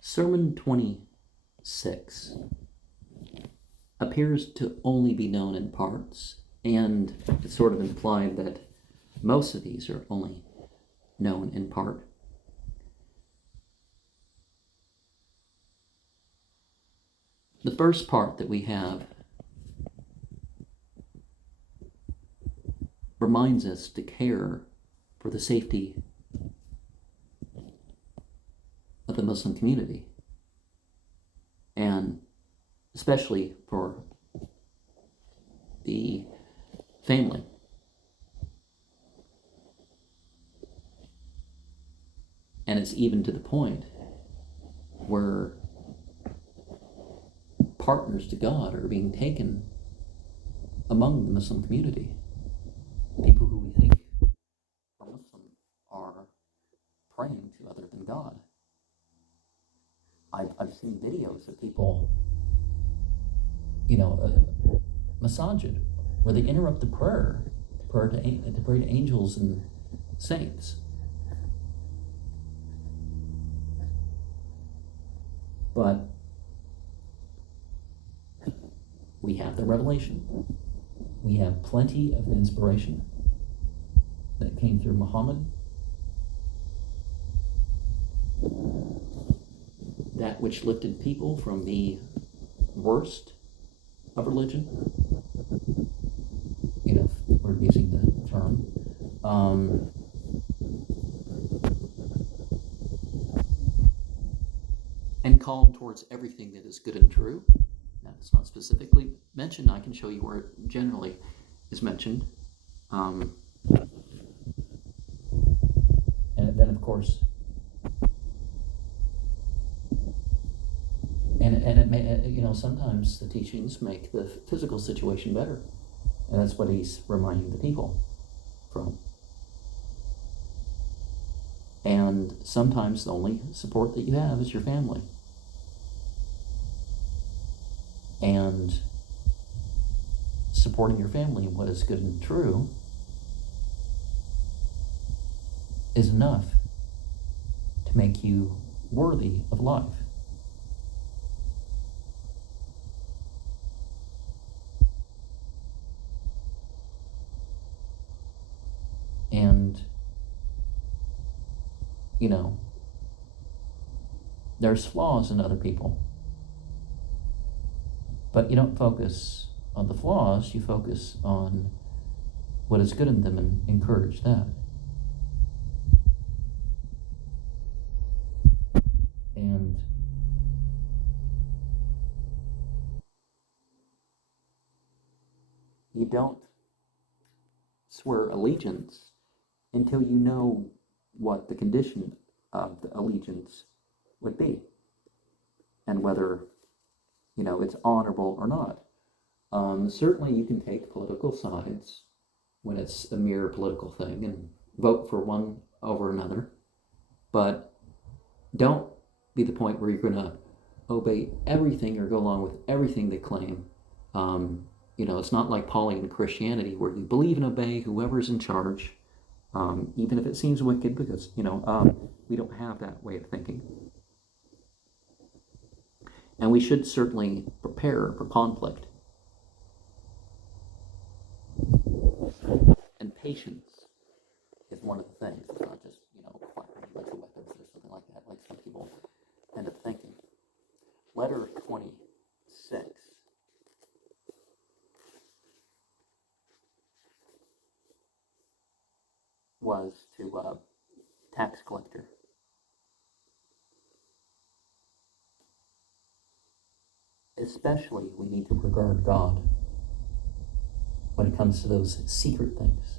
Sermon 26 appears to only be known in parts, and it's sort of implied that most of these are only known in part. The first part that we have reminds us to care for the safety of the Muslim community, and especially for the family. And it's even to the point where partners to God are being taken among the Muslim community. People who we think are Muslim are praying to other than God. I've seen videos of people, masajid, where they interrupt the prayer to pray to angels and saints. But we have the revelation. We have plenty of inspiration that came through Muhammad. That which lifted people from the worst of religion, if we're using the term, and called towards everything that is good and true. Now, it's not specifically mentioned. I can show you where it generally is mentioned. And then, of course, and it may, sometimes the teachings make the physical situation better, and that's what he's reminding the people from. And sometimes the only support that you have is your family. And supporting your family in what is good and true is enough to make you worthy of life. And, there's flaws in other people. But you don't focus on the flaws, you focus on what is good in them and encourage that. And you don't swear allegiance until you know what the condition of the allegiance would be, and whether it's honorable or not. Certainly you can take political sides when it's a mere political thing and vote for one over another, but don't be the point where you're going to obey everything or go along with everything they claim. It's not like Pauline Christianity where you believe and obey whoever's in charge, even if it seems wicked, because we don't have that way of thinking. And we should certainly prepare for conflict. And patience is one of the things. It's not just, firing a bunch of weapons or something like that, like some people end up thinking. Letter 26 was to a tax collector. Especially, we need to regard God when it comes to those secret things.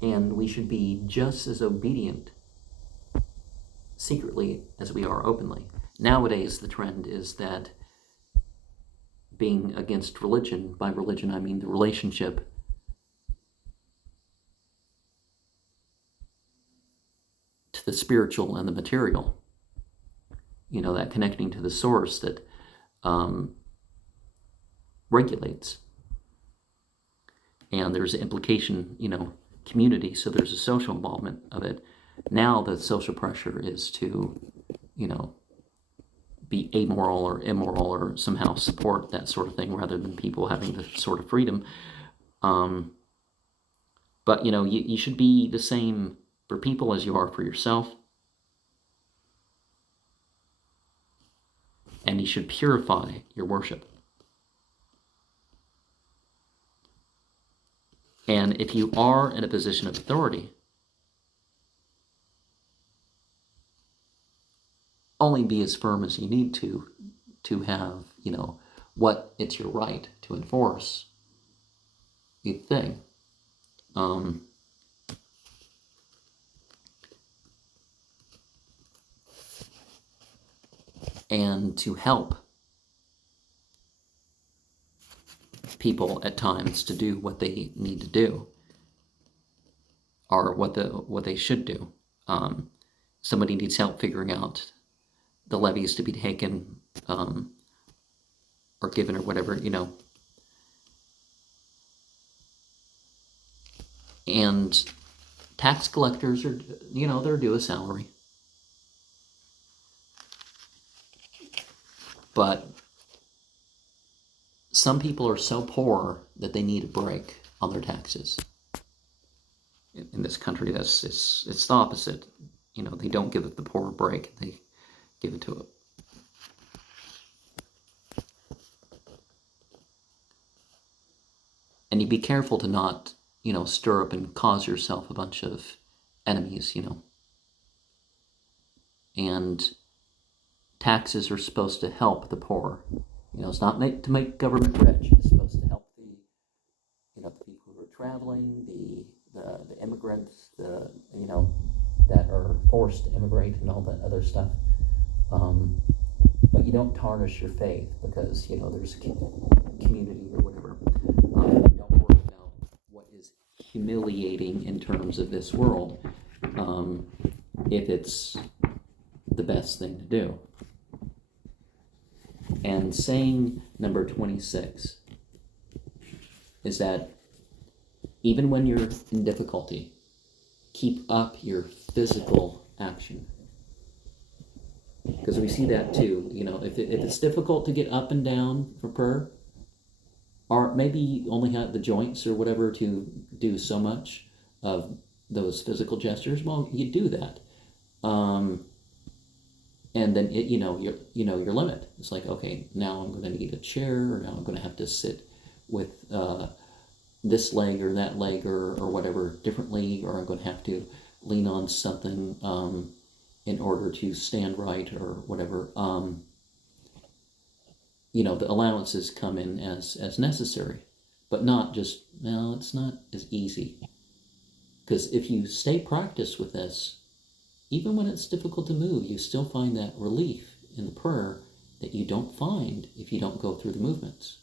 And we should be just as obedient secretly as we are openly. Nowadays, the trend is that being against religion, by religion I mean the relationship to the spiritual and the material, that connecting to the source that regulates. And there's an implication, community, so there's a social involvement of it. Now the social pressure is to, be amoral or immoral or somehow support that sort of thing rather than people having the sort of freedom. But, you should be the same for people as you are for yourself. And you should purify your worship. And if you are in a position of authority, only be as firm as you need to have, what it's your right to enforce the thing. And to help people at times to do what they need to do, or what they should do. Somebody needs help figuring out the levies to be taken, or given, or whatever, And tax collectors are, they're due a salary. But some people are so poor that they need a break on their taxes. In this country, it's the opposite. They don't give the poor a break; they give it to it. And you be careful to not, stir up and cause yourself a bunch of enemies. And taxes are supposed to help the poor. It's not to make government rich. It's supposed to help the people who are traveling, the immigrants, that are forced to immigrate and all that other stuff. But you don't tarnish your faith because, there's a community or whatever. Don't worry about what is humiliating in terms of this world, if it's the best thing to do. And saying number 26 is that even when you're in difficulty, keep up your physical action. Because we see that too. If it's difficult to get up and down for prayer, or maybe you only have the joints or whatever to do so much of those physical gestures, well, you do that. And then your limit. It's like, okay, now I'm going to need a chair, or now I'm going to have to sit with this leg or that leg or whatever differently, or I'm going to have to lean on something in order to stand right or whatever. The allowances come in as necessary, but not just, it's not as easy. Because if you stay practiced with this, even when it's difficult to move, you still find that relief in the prayer that you don't find if you don't go through the movements.